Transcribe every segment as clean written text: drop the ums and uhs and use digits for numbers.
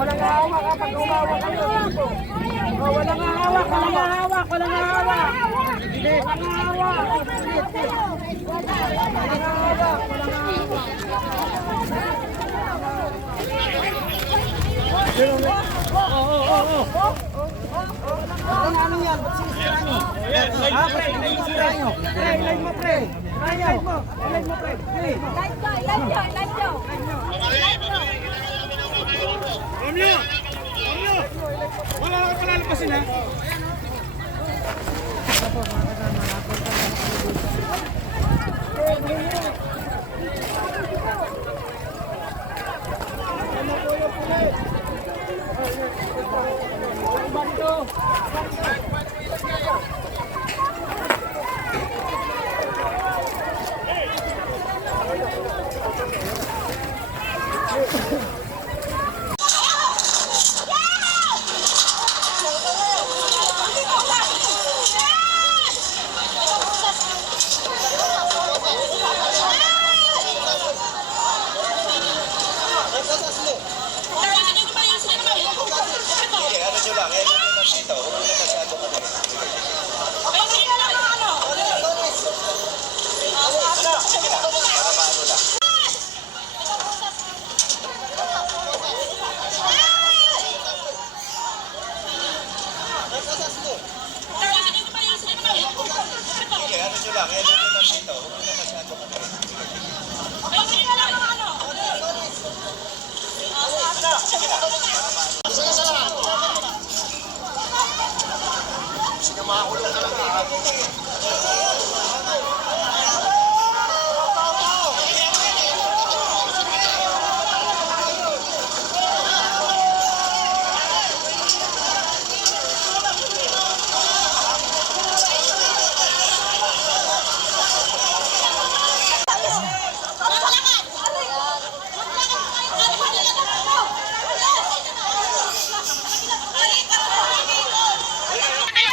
Walang hawak kapag umawa kayo. Walang hawak, walang hawak, walang hawak. Hindi, walang hawak. Walang hawak, walang hawak. Ano yan? Ba't sinisira nyo? Pre, sinisira nyo. Pre, live mo pre. Live mo pre. Live daw. Romeo! Wala ka palalapasin ha?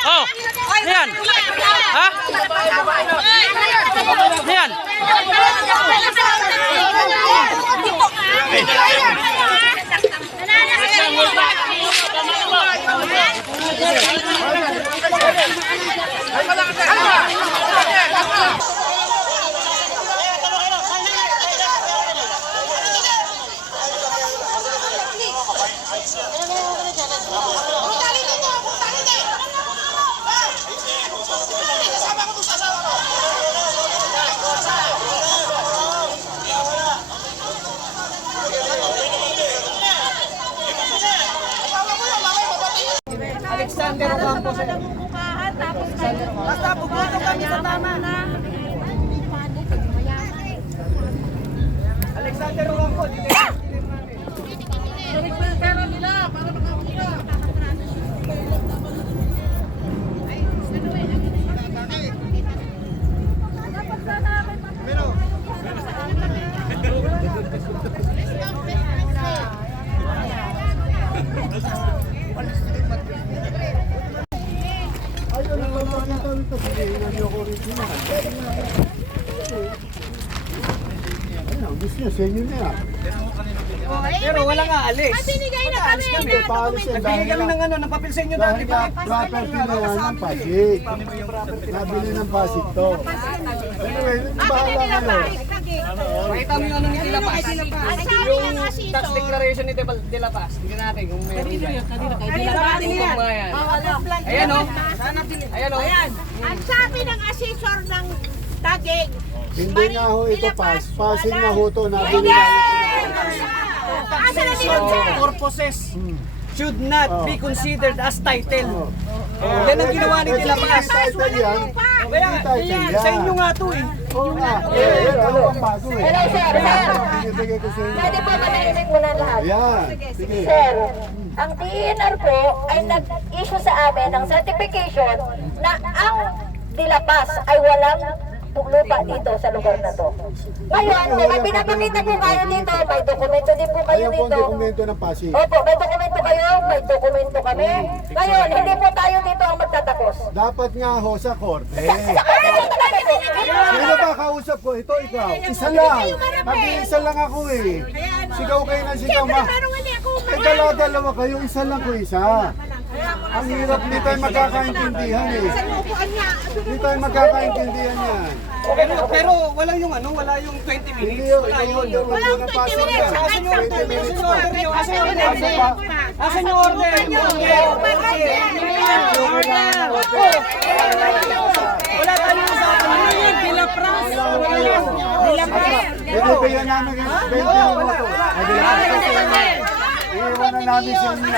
Oh, yan. Ha? Yan. Alexander Ocampo. Basta pupunta kami sa tama. Alexander Ocampo. Gusto nyo, sa inyo na yan. Pero wala nga alis. Binigay na kami. Nagbigay kami ng ano, ng papel sa inyo dati. Property na yan ng Pasig. Nabili ng Pasig to. Anyway, bahala kayo. Makita mo yung ano ni Tila Paz. Yung tax declaration ni Tila Paz. Tingnan natin kung meron dyan. Ayan o. Ayan o. Ang sabi ng asesor ng Taguig, Hindi nga ho ito Pasig na ho to. Nabili na asa na nila Purposes should not be considered as title. Yan ang ginawa ni Tila Paz. title yan. Kaya sa inyo nga to eh. Oo nga. Ano ang bago eh. Hello, sir. Binibigay ko sa inyo. Pwede po manahimik muna lahat. Yan. Sige. Sir, ang DENR po ay nag-issue sa amin ng certification na ang Tila Paz ay walang pong lupa dito sa lugar na to. Ngayon, kung may pinapakita po kayo dito, may dokumento din po kayo Ayun po ang dito. dokumento ng Pasig. Opo, may dokumento kayo, may dokumento kami. Ngayon, hindi po tayo dito ang magtatapos. Dapat nga ho sa korte. Sa kanya magtatapos. Sino ba kausap ko? Ito, ikaw. Isa lang. Mag-iisa lang ako eh. Sigaw kayo ng sigaw. Eh, dalawa kayo. Isa lang ko isa. Ang hirap, hindi tayo magkakaintindihan eh. Hindi tayo magkakaintindihan yan. Pero wala yung ano, wala yung 20 Hindi minutes. yun. Ayun, walang 20 minutes. Asan yung order? Asan yung order niyo? Asan yung order? Asan yung order? Wala tayong usapan. Binibigyan namin yung 20 minuto. Iiwan na namin sa inyo.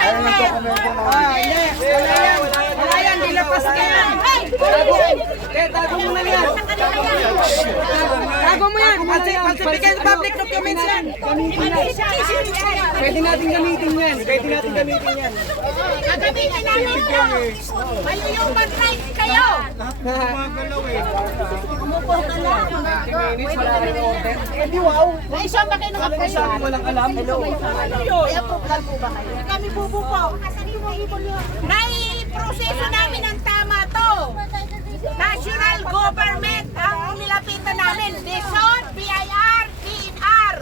Ayun ang dokumento namin. Wala yan, dilapas ka yan. Tago mo na yan. Tago mo yan. Falsification public documents yan. Pwede natin gamitin yan. Pwede natin gamitin yan. Gagamitin namin ito. May human rights kayo. Gumagalaw eh. Umupo ka lang. Hindi wow. May isang ba kayo Alam niyo sa akin walang alam. May approval po ba kayo? Kami bubupo. Nai-proseso namin ang tama to. National government ang nilapitan namin. DSOD, BIR, DNR.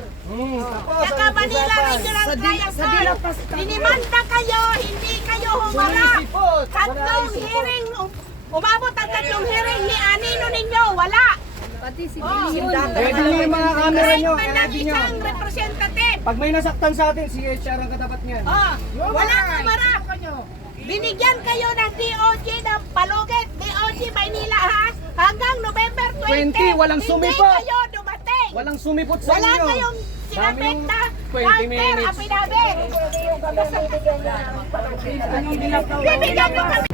Saka Manila Regional Triangle. Dinimanda kayo, hindi kayo humarap. Tatlong hearing, umabot ang tatlong hearing ni Anino ninyo, wala. Pwede niyo yung mga camera nyo. Kahit man lang isang representative. Pag may nasaktan sa atin, si HR ang katapat niyan. Wala humarap. Binigyan kayo ng DOJ ng Palugit, DOJ Maynila ha, hanggang November 20. 20, walang sumipot. Hindi kayo dumating. Walang sumipot sa Wala inyo. kayong sinapit na 20 counter minutes. affidavit. Bibigyan mo kami.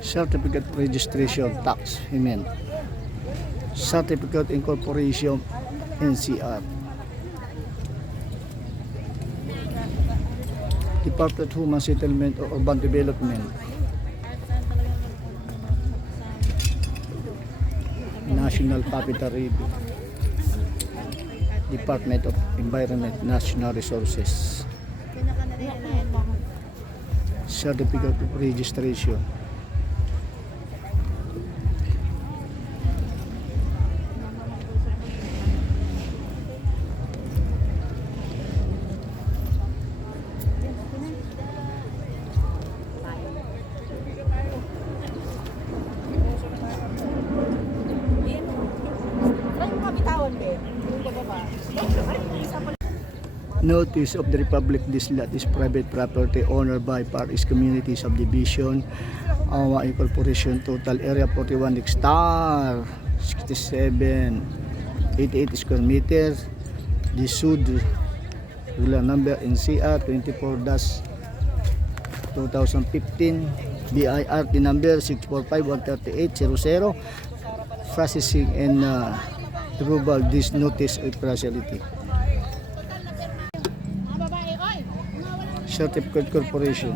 Certificate of Registration Tax Payment, Certificate Incorporation NCR, Department of Human Settlement or Urban Development, National Capital Review, Department of Environment, National Resources, Certificate of Registration, Notice of the Republic this lot is private property owned by Paris Community Subdivision, Awa Incorporation, total area 41 hectare, 67, 88 square meters. The Sud regular number NCR 24-2015, BIRT number 645-13800, processing and approval this notice of partiality. Certificate Corporation.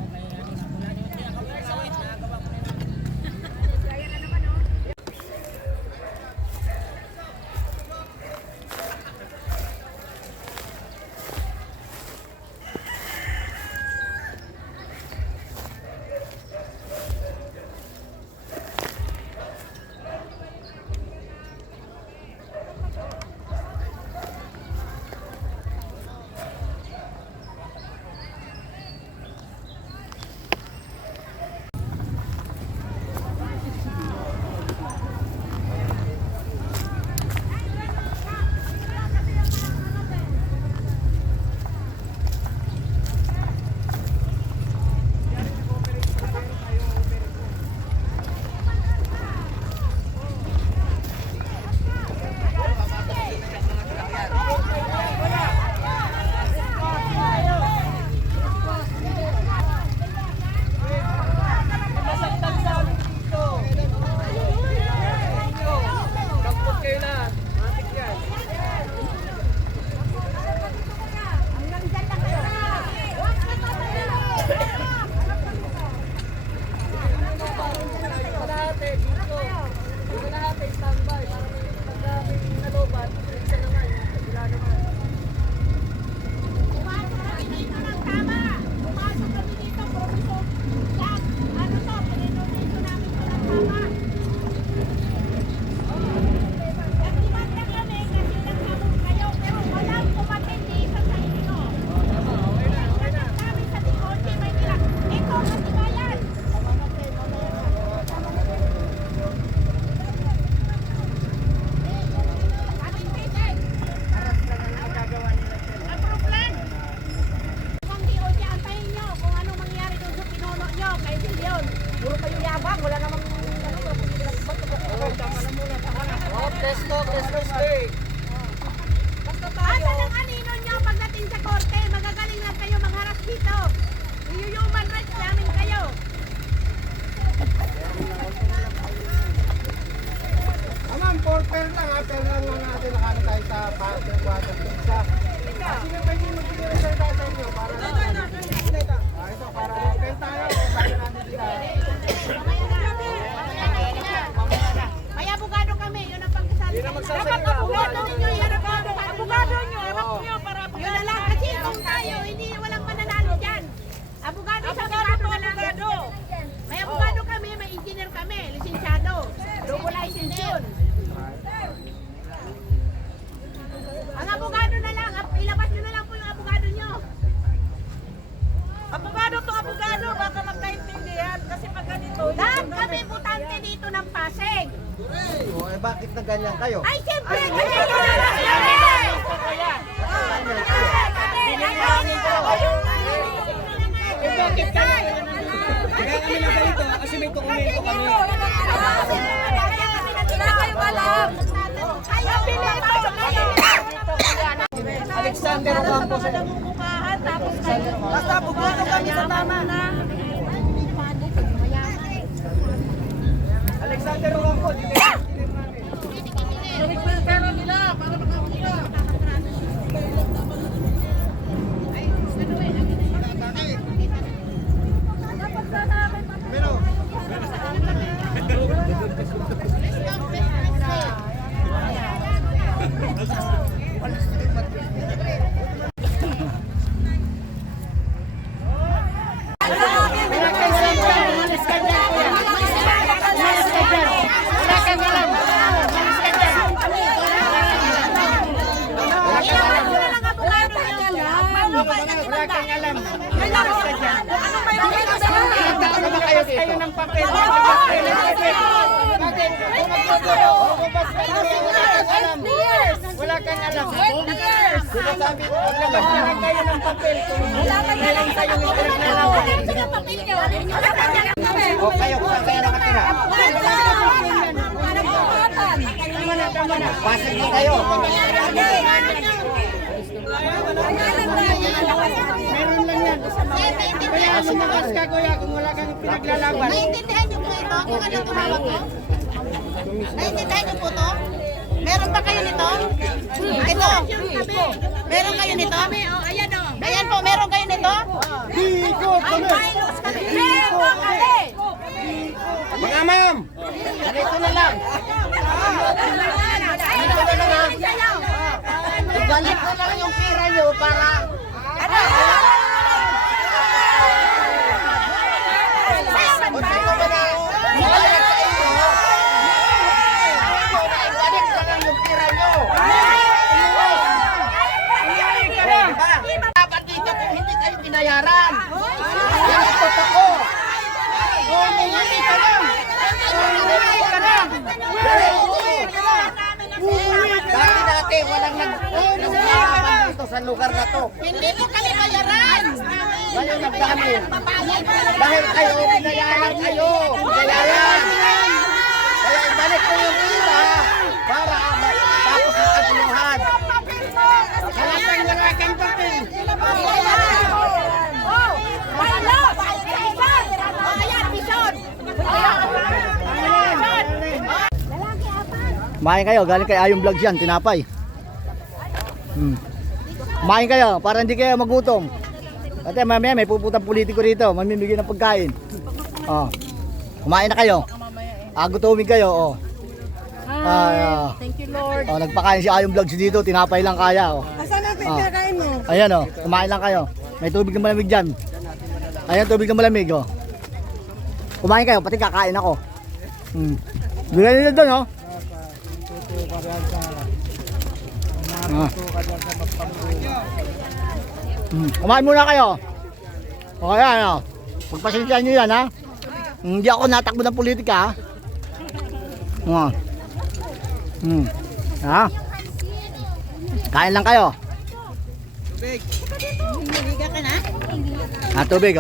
na ganyan kayo? Ay, siyempre! Bakit kayo? Kaya kami na ganito kasi may dokumento kami. Alexander Ocampo sa basta pupunta kami sa tama na. Alexander Ocampo. Kayo ng papel. Wala kang alam. Sinasabi ko lang kayo ng papel. Kailan kayo naglalaway. O kayo kung saan kayo nakatira. Pasok niyo kayo. Meron lang yan. Kaya lumakas ka kuya kung wala kang pinaglalaban. Naiintindihan niyo po ito kung ano tumawag ko? Naiintindihan niyo po ito? Meron ba kayo nito? Ito. Meron kayo nito? Ayan po, meron kayo nito? Ay, bylaws kami. Meron kami. Mga ma'am, ganito na lang. Ibalik na lang yung pera nyo para... Kung sino ba na ibalik sa inyo, ibalik na lang yung pera nyo. Dapat dito kung hindi kayo binayaran. Yan ito ako. Humingi ka lang. Humingi ka lang. Dati walang naglaban dito sa lugar na to. Hindi ko kami bayaran. Ngayon nagdami. Dahil kayo, binayaran kayo. Binayaran. Kaya ibalik ko yung pila para tapos ang katuluhan. Halatang naragang papel. Oh, bylaws. Ayan, bison. Kumain kayo, galing kay Ayong Vlogs yan, tinapay. Kumain kayo, para hindi kayo magutom. At mamaya may puputang politiko rito, mamimigay ng pagkain. Oh. Kumain na kayo. Gutumin kayo, oh. Thank you, Lord. Oh, nagpakain si Ayong Vlogs dito, tinapay lang kaya, oh. Asan ang pinakain mo? Ayan, oh, kumain lang kayo. May tubig na malamig dyan. Ayan, tubig na malamig, oh. Kumain kayo, pati kakain ako. Bigyan nyo doon, oh. Kumain muna kayo. Okay, ano. Pagpasensyahan nyo yan, ha. Hindi ako natakbo ng politika, ha. Ha? Kain lang kayo. Nagiga ka na? Tubig,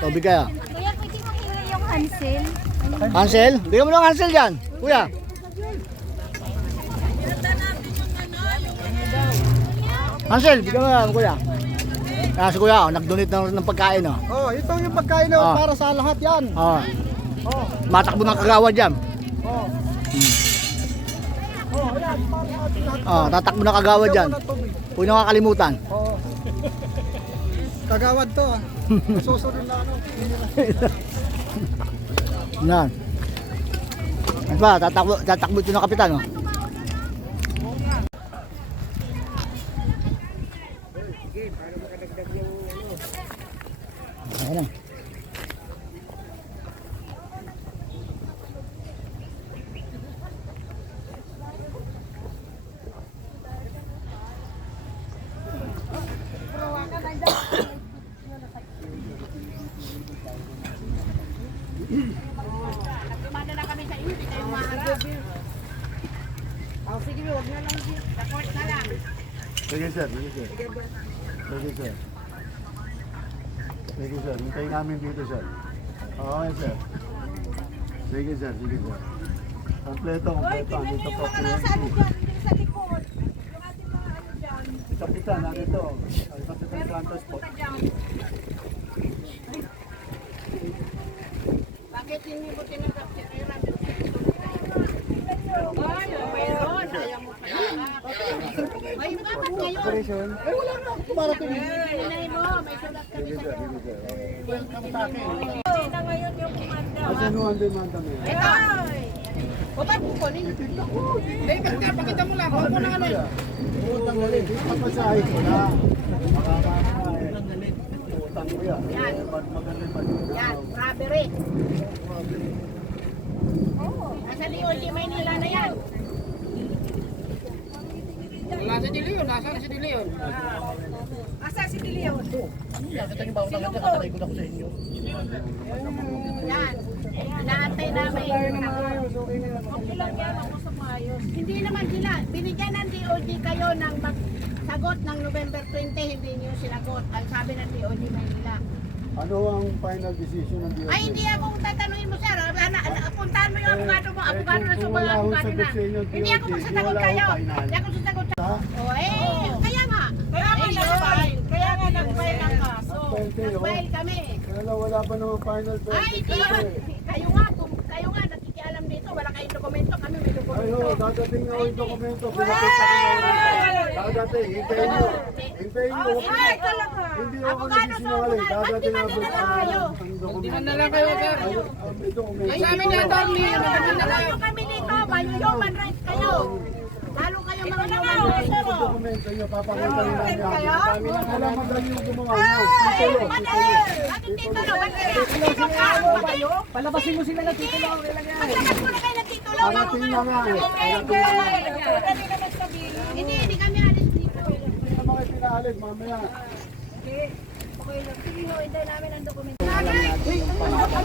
tubig kayo. Kuya, pwede mo hingi yung Hansel? Hansel? Bigyan mo ng Hansel dyan, kuya. Hansel, bigyan mo ng kuya. Si kuya, nag-donate ng pagkain, oh. Oh, ito yung pagkain na para sa lahat yan. Oh. Matakbo ng kagawad yan. Tatakbo ng kagawad yan. Huwag nyo kakalimutan. Kagawad to ah. Susunod na ano. Yan. Ano ba, tatakbo ito ng kapitan, oh. Ayan. Sige sir, sige sir. Sige sir. Sige sir, hintayin namin dito sir. Okay sir. Sige sir, sige sir. Kompleto. Andito po po yan. Sa likod. Yung ating mga ano dyan. Kapitan, nandito. Ay, Kapitan Santos po. Bakit hindi mo tinanggap si Tira? Mayroon. Ayaw mo pala. May dapat ngayon. Operation. Eh, wala na. Kumarating. Hinay mo. May sulat kami Sige sir, sige sir. Welcome sa akin. na ngayon yung kumanda. Asan ho ang demanda mo yan? Ito. O ba't kukunin? Titignan ko. Pakita mo lang. Huwag mo na ano. Utang galit. Papasahin ko na. Makakakain. Utang ko yan. Yan. Magaling ba? Yan. Robbery. Nasa DOJ Maynila na yan. Wala sa De Leon. Nasaan si De Leon? Asa si De Leon? Yan. Inaantay namin. Okay lang yan. Ako sa maayos. Hindi naman sila. Binigyan ng DOJ kayo ng sagot ng November 20. Hindi niyo sinagot. Ang sabi ng DOJ Maynila. Ano ang final decision ng DOJ? Ay, hindi ako tatanungin mo, sir. Puntahan mo yung abogado mo. Abogado na sa mga wala akong abogado sagot na. sa inyo, Hindi ako DOJ. magsasagot Wala kayo. akong final. Hindi ako sasagot sa... Ha? Oh, kaya nga. Kaya nga nag-file. Kaya nga nag-file ang kaso. Pwede, oh. Nag-file kami. Kaya wala pa naman final Ay, verdict. hindi. Kayo nga, nakikialam dito. Wala kayong dokumento. Kami may Ay, dokumento. ho, dadating na ho yung dokumento. Pinakita ko na ho. Dadating, hintayin nyo. Hintayin nyo. Ay, talaga. Hindi ako Abogado sa nagsisinungaling. abogado. Ba't di Dadating man ang dinala kayo? dokumento. Na lang kayo, sir. May dokumento. Ay, namin yan, Dormy. Kayo kami dito. Bayo human rights kayo. Lalo kayo mga human rights. Yung dokumento nyo, papakita nyo namin. Kayo? Wala madali yung gumawa nyo. Titulo, Bakit titulo? Ba't kaya? Sino ka? Kayo? Palabasin mo sila ng titulo. Maglabas mo na kayo ng titulo. Parating na nga eh. Hindi kami alis dito. Hindi naman kayo pinaalis, mamaya.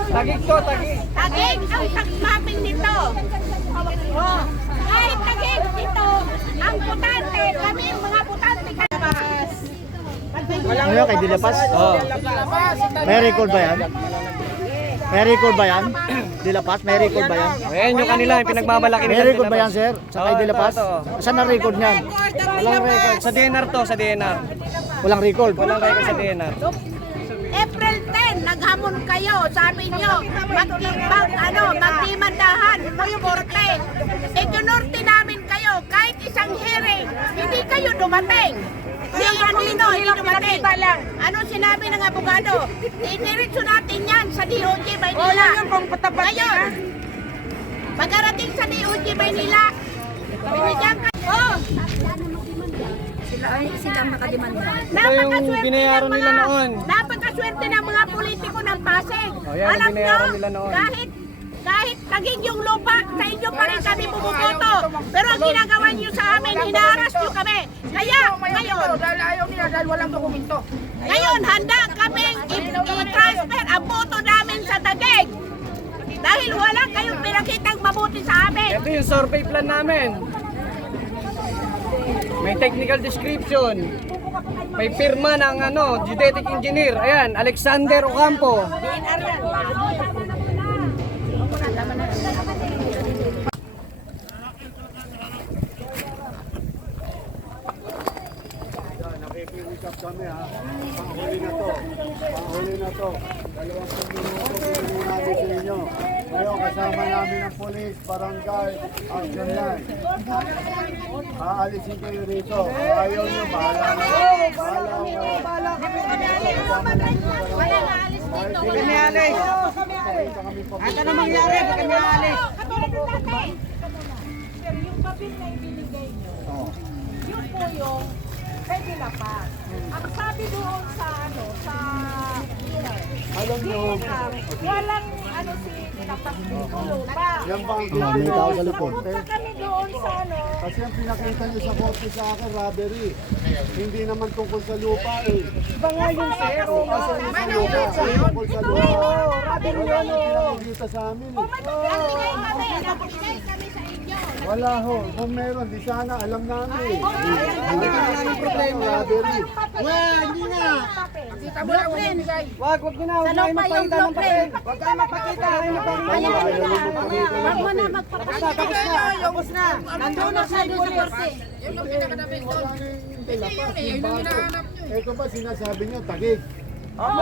Tagig to, tagig. Tagig ang tagmaping nito. Oh, kahit tagig dito, ang putante, kami mga putante kalabas. Ano kay Dilapas? Oo. May record ba yan? May record ba yan? Dilapas, may record ba yan? Ayan yung kanila, yung pinagmamalaki May record ba yan, sir? Sa kay Dilapas? Saan ang record niyan? Walang record. Sa DNR to, sa DNR. Walang record. Walang record sa DNR. April 10, naghamon kayo, sabi nyo, magdimandahan, korte. Iginorte namin kayo, kahit isang hearing, hindi kayo dumating. Hindi dumating. Ano sinabi ng abogado? Iniritso natin yan sa DOJ Maynila. Ngayon, pagkarating sa DOJ Maynila, binigyan kayo. Sila ang makademanda. Ito yung binayaran nila noon. Napakaswerte ng mga politiko ng Pasig. Oh, yan ang Alam binayaran nyo, nila noon. kahit tagig yung lupa, sa inyo pa rin kami bumuboto. Pero ang ginagawa nyo sa amin, hinaharas nyo kami. Kaya, ngayon, Dahil ayaw nila, dahil walang dokumento. ngayon, handa kaming i-transfer ang boto namin sa tagig. Dahil wala kayong pinakitang mabuti sa amin. Ito yung survey plan namin. May technical description. May pirma ng geodetic engineer. Ayan, Alexander Ocampo. Nakikiusap kami ha. Panghuli na to. Panghuli na to. 2 minuto pinili namin sa inyo. Ngayon kasama namin ang polis, barangay, action line. Aalisin kayo rito. Ayaw nyo, bahala na. Bahala kayo. Wala na alis dito. Kami alis. Ano na mangyari? Kami alis. Sir, yung papel na ibinigay nyo, yun po yung pwede na pa. Ang sabi doon sa Alam nyo, walang si Dinapas dito lupa. yan ba ang May tao sa likod. Pupunta kami doon sa Kasi ang pinakita nyo sa korte sa akin, robbery. Hindi naman tungkol sa lupa eh. Iba nga yung zero. Kasi yung sa lupa, tungkol sa lupa. Robbery yan o. Pinakita sa amin eh. nagbigay kami sa inyo. Wala ho. Kung meron, di sana alam namin. Hindi ka namin problema. yung robbery. Hindi nga. Kita mo lang kung bigay. Wag nyo na, huwag na kayo magpakita ng papel. Huwag kayo magpakita, kayo magpakita. Wag mo na magpapakita. Tapos na. Nandun na siya doon sa korte. Yung pinakadaming doon. Hindi yun eh, yun yung hinahanap nyo eh. Ito ba sinasabi nyo, tagig? Oo,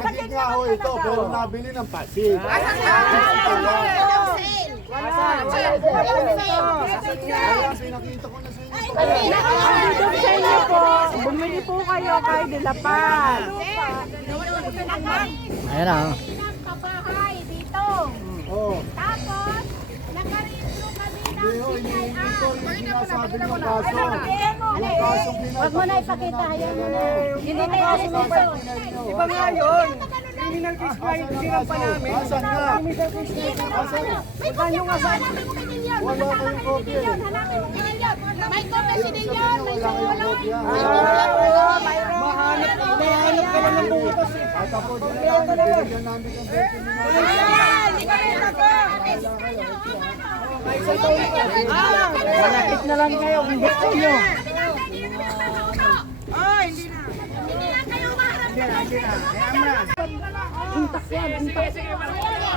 Tagig nga ho ito, pero nabili ng pasig. Asan na? Kaya pinakita ko na sa inyo. Dito sa inyo po, bumili po kayo kay Dilapan. Ayan na. Nagpabahay dito. Oh, Tapos, nakarintro kami ng hindi ho, iniinit ko yung sinasabi nyo kaso. Ano? Yung kasong Huwag mo na ipakita, hayaan mo na. Hindi na kaso kasi nasa mo. pinay nyo. Iba nga yun. Criminal case nga yung tinang pa namin. Asan na? Asan na? May kopya ka, hanapin mo kay Nilyon. Wala kayong kopya. Hanapin mo kay Nilyon. May kopya si Ibig Nilyon. sabihin nyo, wala kayong kopya. Mahanap ka naman bukas eh. At ako din lang, binigyan namin ng 20 minutos. Malapit na lang kayo kung gusto nyo.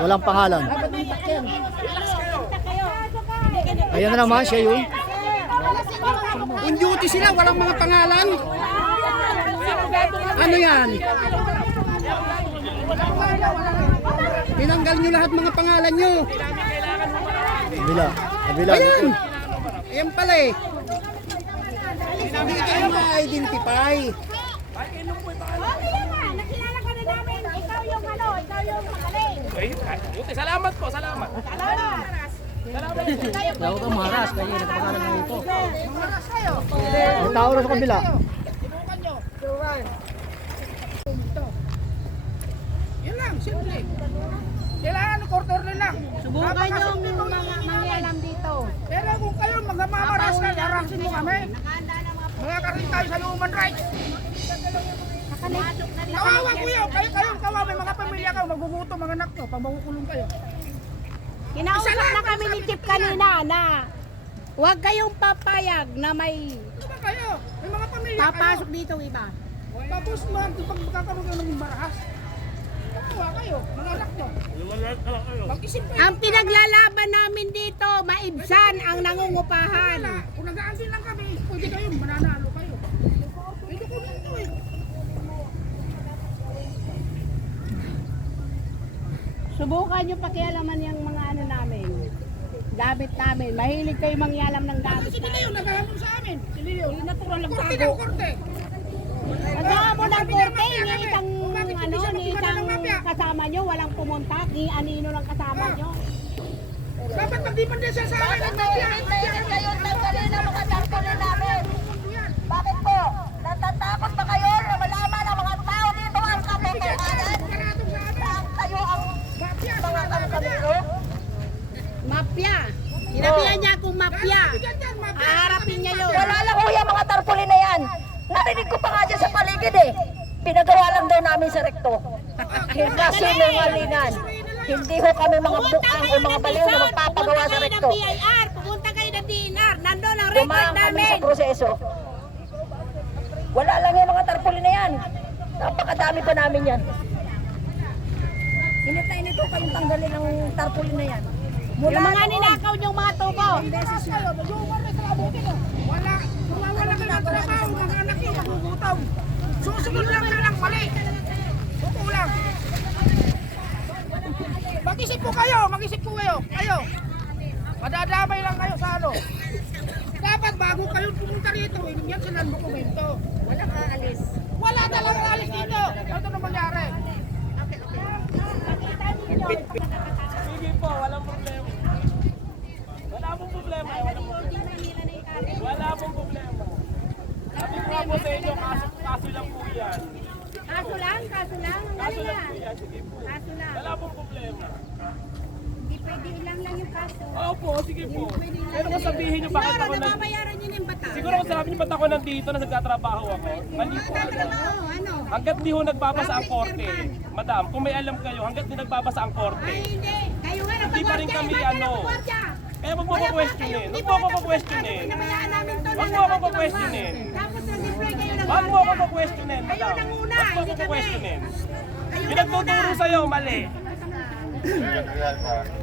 Walang pangalan. Ayan na naman siya yun. On duty sila, walang mga pangalan. Ano yan? Tinanggal nyo lahat mga pangalan nyo. Kabila. Kabila. Ayan! Ayan pala eh. Hindi kayo ma-identify. Okay naman, nakilala ka na namin. Ikaw yung ano, ikaw yung magaling. Buti, salamat po, salamat. Salamat. Huwag kang maharas. Kaya nakapangalan na ito. May tao na sa kabila. Yun lang, simple. Kailangan quarter na lang. Subukan yung mga mangyalam dito. Pero kung kayo magmamaras na, harasin mo kami. Magkakaroon tayo sa human rights. Kawawa ko yun. Kayo kawawa. May mga pamilya kayo. Magbubuto mga anak nyo. Pag makukulong kayo. Kinausap na kami ni Chief kanina na huwag kayong papayag na may Ano ba kayo? May mga pamilya papasok kayo. dito iba. Tapos man, pag magkakaroon kayo ng marahas. Kawawa kayo. Mga anak nyo. Mag-isip kayo. Ang pinaglalaban namin dito, maibsan ang nangungupahan. Kung nag-aandin lang kami, pwede kayo. Mananalo kayo. May dokumento eh. Subukan nyo pakialaman yung mga ano namin. Gamit namin. Mahilig kayo mangyalam ng gamit Si Leo, naghahamon sa amin. Si Leo. Natural lang Korte tago. daw, korte. Nagawa mo ng korte, ni isang, Bakit hindi ano, siya ni makilala isang ng mafia? kasama nyo, walang pumunta, ni anino ng kasama nyo. Dapat magdipende siya sa akin. Bakit po? Natatakot ba kayo na malaman ng mga tao dito ang katotohanan? Kayo ang mga kamkamiro? Mafia. Hinabihan niya akong mafia. Haharapin niya yun. Wala lang ho yung mga tarpaulin na yan. Narinig ko pa nga dyan sa paligid eh. Pinagawa lang daw namin sa rekto. Kasi nangalingan. Hindi ho kami mga bukang o mga baliw na magpapagawa sa rekto. Pumunta kayo ng BIR, pumunta kayo ng DNR, nandun ang record Dumaan kami namin. sa proseso. Wala lang yung mga tarpaulin na yan. Napakadami pa namin yan. Hinintay nito kayong tanggalin ng tarpaulin na yan. Yung mga ninakaw niyong mga tubo. Wala. Mawawala ka ng trabaho. Mga anak nyo magugutom. Susunod lang na lang mali. Totoo lang. Mag-isip po kayo. Mag-isip po kayo. Kayo. Madadamay lang kayo sa ano. Dapat bago kayo pumunta rito, yan sila ang dokumento. Walang aalis. Wala talagang aalis dito. Ito na mangyari. Sige po, walang problema. Wala pong problema. Wala pong problema. Sabi ko nga po sa inyo, kaso lang po yan. Kaso lang. Kaso lang po yan. Sige po. Kaso lang. Wala pong problema. Hindi pwede ilang lang yung kaso. Opo, sige po. Pero kung sabihin nyo bakit ako nandito. Nababayaran niyo ng bata. Siguro kung sabi nyo ba't ako nandito na nagtatrabaho ako. Mali po. Ano? Hanggat di ho nagbabasa ang korte. Madam, kung may alam kayo, hanggat di nagbabasa ang korte. Ay, hindi. Kayo nga Hindi pa rin kami Bakit ano. nagpagwardya? Kaya wag mo ko questionin. Wag mo ko questionin. Pinabayaan namin to. Wag mo ako questionin. Tapos nag-display Huwag mo ako questionin, madam. Kayo nanguna, Huwag mo hindi ako kami. questionin. Pinagtuturo sa'yo, mali.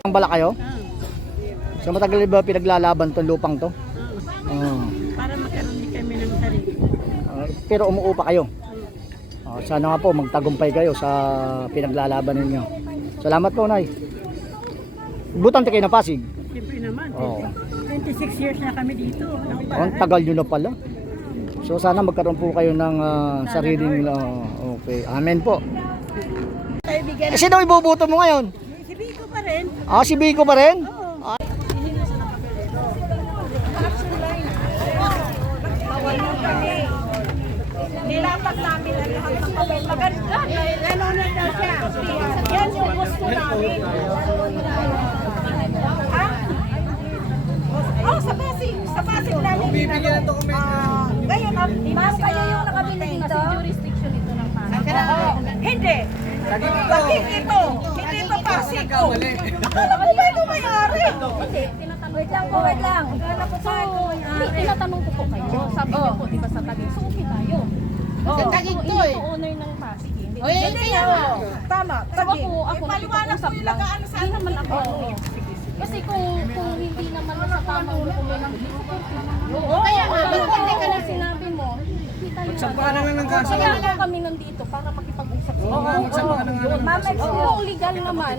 Ang bala kayo? So matagal ba pinaglalaban tong lupang to? Para magkaroon din kami ng sarili. Pero umuupa kayo. Sana nga po magtagumpay kayo sa pinaglalaban ninyo. Salamat po, Nay. Butante kayo ng Pasig. Siyempre naman. Oo. 26 years na kami dito. Ang tagal nyo na pala. So sana magkaroon po kayo ng sariling okay. Amen po. Sino iboboto mo ngayon? Si Biko pa rin. Si Biko pa rin? Nilapat namin ang lahat ng papel. Maganda. Nanonood na siya. Yan yung gusto namin. Ha? Sa Pasig. Sa Pasig namin. Bibigyan ng dokumento. Ngayon, Ma'am, kayo yung nakabili dito? hindi. Bakit ito? Hindi ito Pasig ko. Akala ko ba ito may-ari? Wait lang po, wait lang. Tinatanong ko po kayo. Sabi niyo po, di ba sa Taguig? So, okay tayo. Sa Taguig to eh. Ito owner ng Pasig. Hindi. Hindi nga. Tama. So, ako nakikipag-usap lang. Hindi naman ako. Kasi kung hindi naman sa tamang dokumento, Kaya nga, magpunti ka na sinabi mo, hindi tayo. Kaya nga kami nandito para makipag-usap sa inyo. Ma'am, Kung legal naman,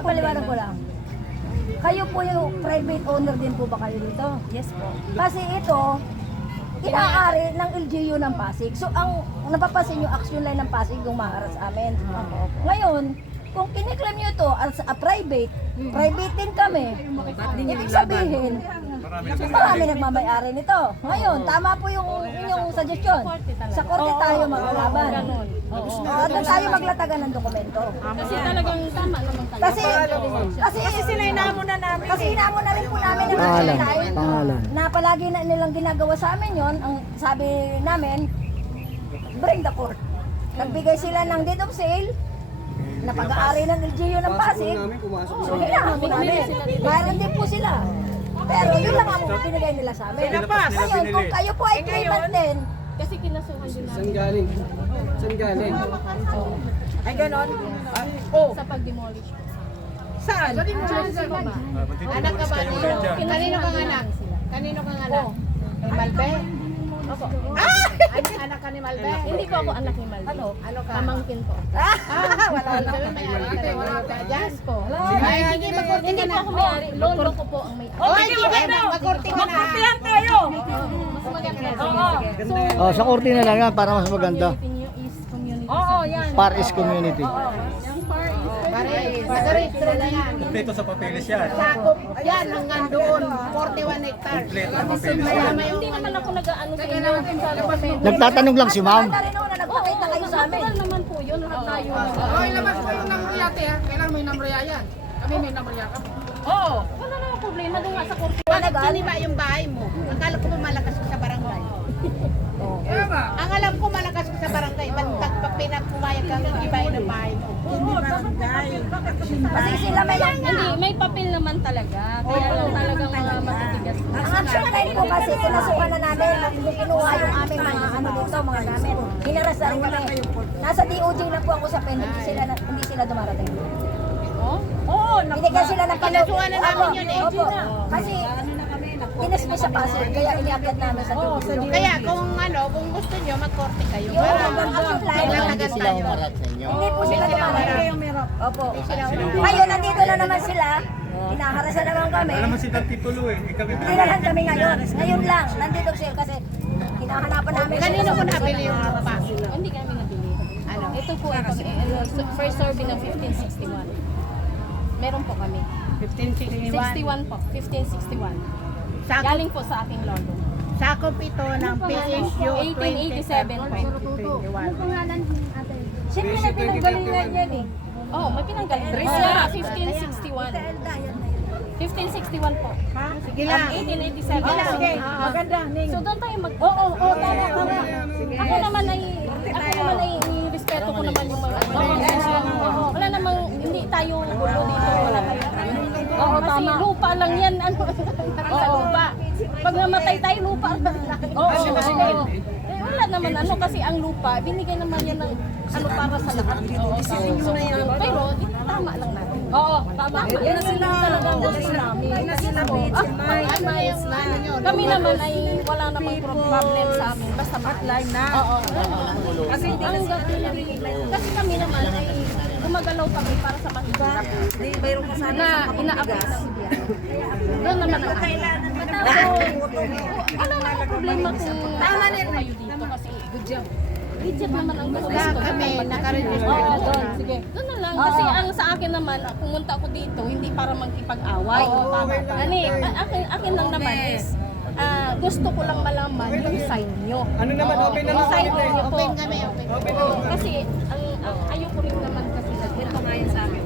paliwanag ko lang. Kayo po yung private owner din po ba kayo dito? yes po. Kasi ito, inaari ng LGU ng Pasig. So ang napapansin yung action line ng Pasig yung maharas amin. Ngayon, kung kiniklaim nyo ito as a private din kami. Ibig sabihin, marami nagmamayari nito. Ngayon, tama po yung inyong suggestion. Sa korte tayo maglalaban. Doon tayo maglatagan ng dokumento. Kasi talagang tama naman talaga. Kasi sila inamon na namin. Kasi inamon na rin po namin ng Pangalan, line pangalan. na palagi na nilang ginagawa sa amin yon. Ang sabi namin, bring the court. Nagbigay sila ng deed of sale na pag-aari ng LGU ng Pasig. So kailangan po namin. Mayroon din po sila. Pero yun lang ang binigay nila sa amin. Ngayon, kung kayo po ay claimant din, Kasi kinasuhan din namin Saan galing? Ay, ganon. sa pag-demolish po. Saan? Sa baba. Anak ka ba? Kanino kang anak? Kanino kang anak? Kay Malbe? Opo. Anak ka ni Malbe? Hindi po ako anak ni Malvin. Ano ka? Pamangkin po. Wala ka. Yes po. Ay, sige, magkorte Hindi ka po na. ako may-ari. Lolo ko po ang may-ari. Oy, sige, magkorte ka na. Magkortehan tayo. Mas maganda. Sa korte na lang yan para mas maganda. Community niyo is community. Oo, yan. Par is community. Yung par is Pag-registro na yan. Kompleto sa papeles yan. Sakop, yan, hanggang doon. 41 hectares. Hindi naman ako nag-ano sa inyo sa dokumento. Nagtatanong lang si ma'am. na rin na nagpakita kayo sa amin. Matagal naman po yun. Lahat tayo. Okay, labas ko yung number yate ha. Kailangan may number yan. Kami may number yan kami. Oo. Wala namang problema doon nga sa korte. Bakit siniba yung bahay mo? Akala ko malakas ko sa barangay. Kaya ba? Ang alam ko malakas ko sa barangay. Ba't pinagpumayag kang igibayin ng bahay mo? Kasi sila may Hindi, may papel naman talaga. Kaya lang talagang mga matitigas. ang action line po kasi kinasukan na namin kinuha yung aming mga ano dito, mga gamit. Hinaras na rin kami. Nasa DOJ lang po ako sa pen, hindi sila dumarating. Oo, Binigyan sila ng Kinasuhan na namin yun eh. Opo. Kasi kinismi sa Pasig, kaya iniakyat namin sa DOJ. Kaya kung kung gusto nyo, magkorte kayo. Yung Para action line, magtatagan tayo. hindi po sila dumarating. Opo. Ngayon, nandito na naman sila. Hinaharasan naman kami. Si Titulo eh. Dinahan kami ngayon. Ngayon lang, nandito sila kasi hinahanapan namin. Kanino ko nabili yung lupa? Hindi kami nabili. Ano? Ito po ang first survey ng 1561. Meron po kami. 61 po. 1561. Galing po sa aking lolo. Sakop ito ng PSU 1887 po. Siyempre na pinanggalingan yan eh. Oh, may pinanggaling. Rizla, 1561. 1561 po. Sige lang. 1887. Sige, maganda. So doon tayo tama. Ako naman ay respeto ko naman yung mga wala namang hindi tayo gulo dito, wala tayo. Oo, tama. Lupa lang yan, sa lupa. Pag namatay tayo, lupa lang. Oo. Wala naman naman ano kasi ang lupa, binigay naman yan ng ano para sa lahat. So, pero tama lang natin. Oo, tama. Yan sila talagang gusto namin. Kami naman ay wala namang problem sa amin. Basta hotline na. Oo. Kasi kasi kami naman ay gumagalaw kami para sa mahirap. Na ina-apply ng gobyerno. Doon naman ang wala namang problema kung kayo dito kasi legit naman ang gusto kami naka-register. Oo, doon. Sige. Doon na lang. Kasi ang sa akin naman, pumunta ako dito, hindi para magkipag-away. Akin lang naman is, gusto ko lang malaman yung side nyo. Ano naman, open na Yung lang side kami. nyo po. Open na lang. Kasi, ayoko rin naman kasi, ito nga yun sa akin.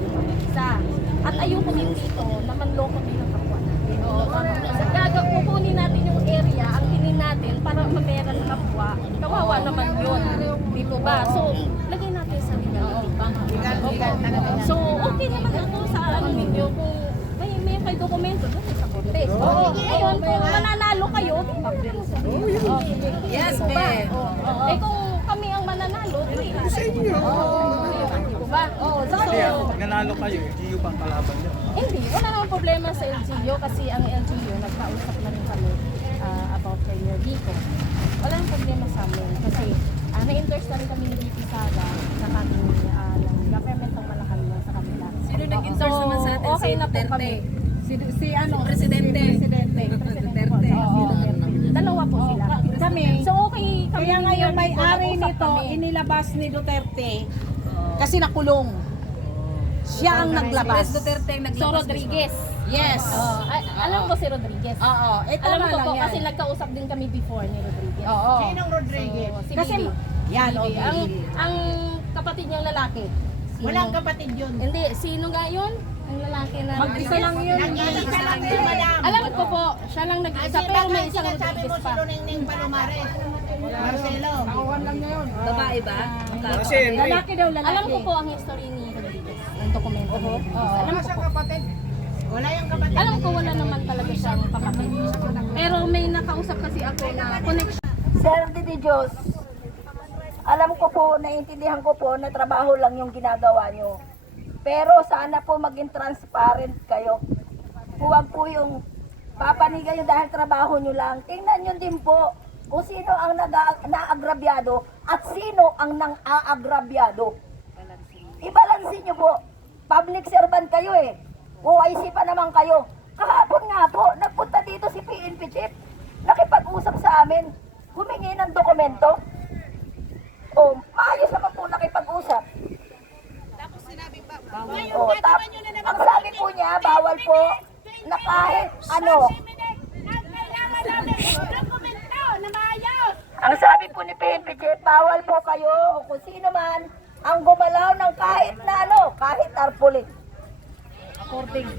At ayoko din dito na manloko din ng kapwa natin. Kukunin natin yung area, ang tingin natin para mapera ng kapwa. Kawawa naman yun. Dito ba? So, lagay natin sa legal. So, okay naman ako sa ano ninyo kung may kayo dokumento doon sa korte. Ngayon, kung mananalo kayo, yes, ma'am. Eh kung kami ang mananalo, sa inyo. Ba? Pag nanalo kayo, LGU pang kalaban nyo. Hindi, wala namang problema sa LGU kasi ang LGU nagkausap na rin kami about Premier Vico. Wala namang problema sa amin kasi na-interest na rin kami ni VP Sara sa kami ng government ng Malacanang sa kanila. Sino nag-interest naman sa atin? Okay na po kami. Si Presidente. Duterte. Dalawa po sila. Kami. So okay kami. Kaya ngayon may-ari nag-usap nito, kami. inilabas ni Duterte kasi nakulong. Siya ang naglabas. Duterte ang So Rodriguez. Yes. Alam ko si Rodriguez. Oo. Ito Alam ko lang po yan. kasi nagkausap din kami before ni Rodriguez. Oo. Sinong Rodriguez? Si Kasi, Bibi. yan, Bibi. okay. Ang kapatid niyang lalaki. Walang kapatid yun. Hindi, sino nga yun? Ang lalaki na... Mag-isa lang yun. Nag-isa lang yun, madam. Alam ko po, siya lang nag-isa pero may isang Rodriguez pa. Ningning Palomares. Marcelo. Takuhan lang niya yun. Babae ba? Kasi Lalaki daw, lalaki. Alam ko po ang history ni Rodriguez. Ang dokumento. Oo. Alam ko po. kapatid. Wala yung kapatid. Alam ko wala naman talaga siyang kapatid. Pero may nakausap kasi ako na connection. Sir Didi Diyos, alam ko po, naiintindihan ko po na trabaho lang yung ginagawa nyo. Pero sana po maging transparent kayo. Huwag po yung papanigay nyo dahil trabaho nyo lang. Tingnan nyo din po kung sino ang naagrabyado at sino ang nang-aagrabyado. Ibalansin nyo po. Public servant kayo eh. OIC pa naman kayo. Kahapon nga po, nagpunta dito si PNP Chief. Nakipag-usap sa amin. Humingi ng dokumento. O, maayos naman po nakipag-usap. Tapos sinabi pa, O, ang sabi po niya, bawal po na kahit ano. kailangan namin dokumento na maayos. Ang sabi po ni PNP Chief, bawal po kayo o kung sino man ang gumalaw ng kahit na ano, kahit tarpaulin. According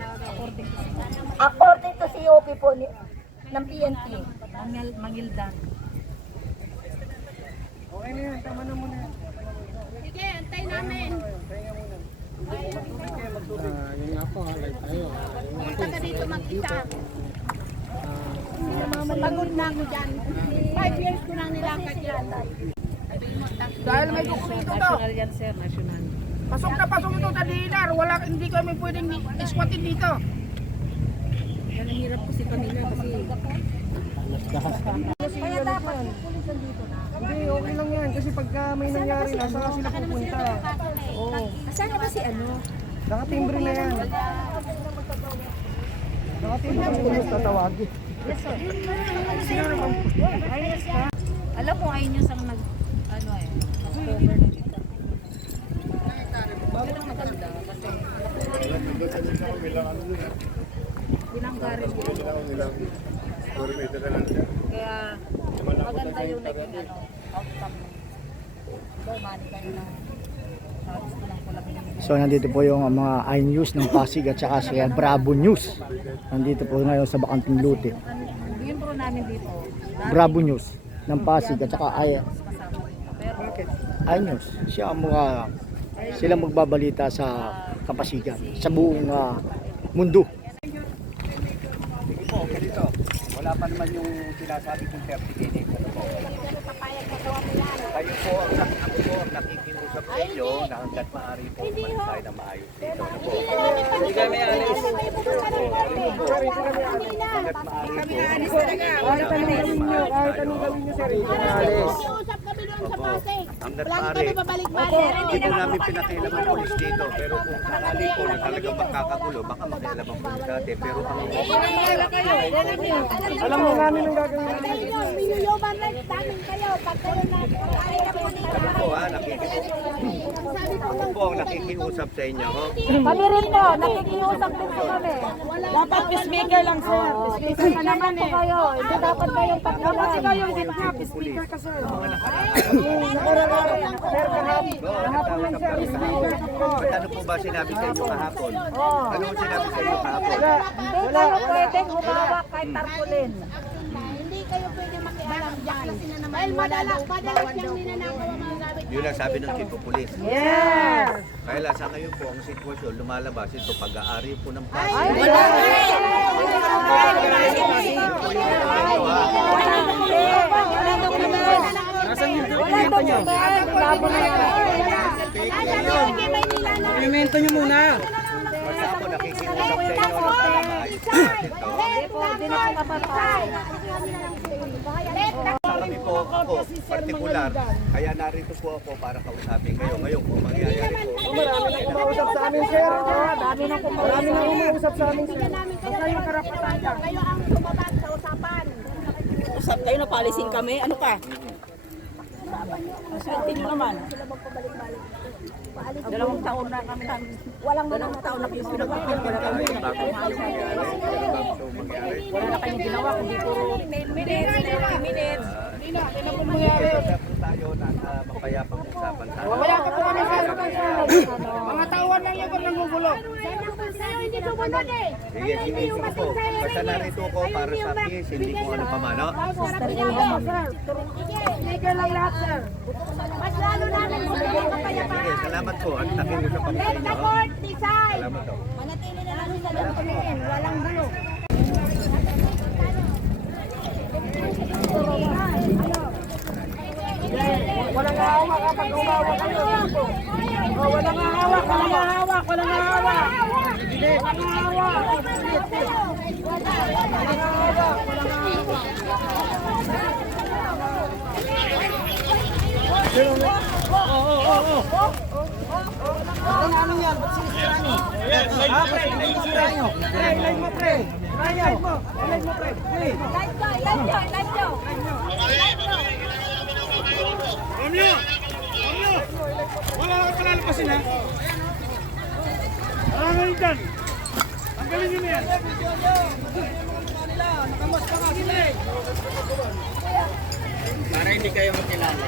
to COP po ng PNP. Mangildan. Okay na yan, tama na muna. Sige, antay namin. Yun nga po, like tayo. Punta ka dito mag-isa. Pagod na ako dyan. 5 years ko nang nilakad yan. Dahil may dokumento to. National yan, sir. National. Pasok na pasok ito sa dinar. Wala, hindi kami pwedeng squatin dito. Yan ang hirap ko si Camila kasi Kaya dapat yung pulis nandito na. Hindi, okay lang yan. Kasi pagka may nangyari na, saan sila pupunta? Oo. Saan ba si ano? Nakatimbre na yan. Nakatimbre na yan. Tatawagin. Alam mo, ayun yung sang nag, ano eh, nag-cover na dito. Yun ang maganda kasi binanggarin din. Kaya maganda yung naging ano, outcome. Bumani kayo ng tapos ko lang pula binibigyan. So nandito po yung mga iNews ng Pasig at saka si Bravo News. Nandito po ngayon sa Bakanting Lute. Yun po namin dito. Bravo News ng Pasig at saka iNews. Siya ang sila magbabalita sa Kapasigan, sa buong mundo. Po, ganito. Wala pa naman yung sinasabi kong 30 minutes. Papayag na gawa mo yan. po ang nakikiusap sa inyo na hanggat maaari po manisay na maayos dito. Ano po? Hindi kami alis. Hanggat maaari po. Kahit anong gawin nyo, sir. Nakikiusap kami doon sa Pasig. Hanggat Wala maaari. kami babalik-balik. Hindi po namin pinakialam ang polis dito. Pero kung sakali po na talagang magkakagulo, baka makialam ang polis dati. Pero ang Alam mo namin ang gagawin namin. Binuyuban lang namin kayo. Pag kayo na ano po ha, ako po ang nakikiusap sa inyo. Ho? Kami rin po, nakikiusap din po kami. Dapat peacemaker lang, sir. Peacemaker ka naman eh. Kayo, hindi dapat kayong Dapat pagkulan. ikaw yung gitna, peacemaker ka, sir. Sir, kahapon lang, sir. Peacemaker ka po. Ano po ba sinabi sa inyo kahapon? Ano ang sinabi sa inyo kahapon? Hindi kayo pwedeng humawak kay tarpaulin. Hindi kayo pwede makialam dyan. Dahil madalas niyang ninanakaw ang mga gamit. Yun ang sabi ng chief of police. Yes! Kaya lang sa ngayon po ang sitwasyon, lumalabas ito pag-aari po ng Pasig. Walang dokumen. Labo na yan. Monumento nyo muna. Basta po nakikiusap sa inyo na pag-aayos natin to. Hindi po, hindi na po kapatay. Kami po ako, partikular, kaya narito po ako para kausapin kayo. Ngayon kung mangyayari po, Marami na kumausap sa amin, sir. Marami na kumausap sa amin, sir. Basta yung karapatan lang. Kayo ang tumabag sa usapan. Usap kayo na palising kami. Ano ka? Swerte nyo naman. 2 taon na kami. Walang 2 taon na kayo pinagpapit. Wala kami. Wala na kayong ginawa. Kundi puro minutes. tayo na mapayapang usapan tayo. Wala ka po kami, sir. Mga tauhan lang yung nangugulo. Hindi sumunod eh. Sige, sige, sige po. Basta narito ko para sa peace, hindi ko ano pa man, no? Speaker lang lahat, sir. Mas lalo namin gusto ng Sige, kapayapaan. salamat po. At nakiusap ako sa Let the inyo. court decide. Salamat po. Manatili na namin sa dokumento. Walang gulo. Walang hawak kapag umawa kayo dito. Walang hawak, walang hawak, walang hawak. Walang hawak. Ano yan? Ba't sinisira nyo? Ba't sinisira nyo? Pre, live mo, pre. Live mo, pre. Romeo! Wala ka palalapasin, ha? Ano ngayon dyan? Tanggalin nyo na yan. Nakamas pa nga sila eh. Para hindi kayo makilala.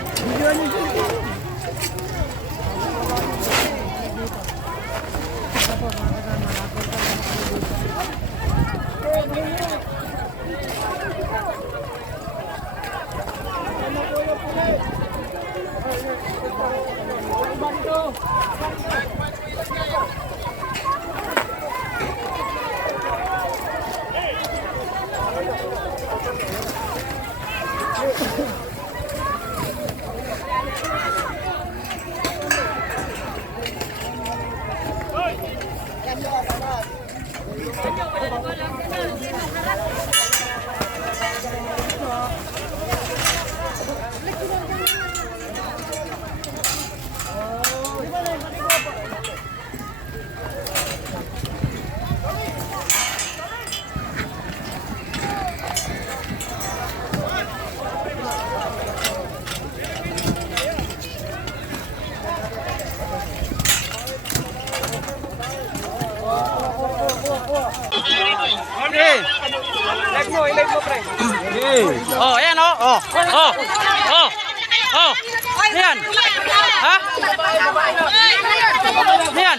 Oh, ayan oh. Oh. Oh. Oh. Oh. Ayan. Ha? Ayan.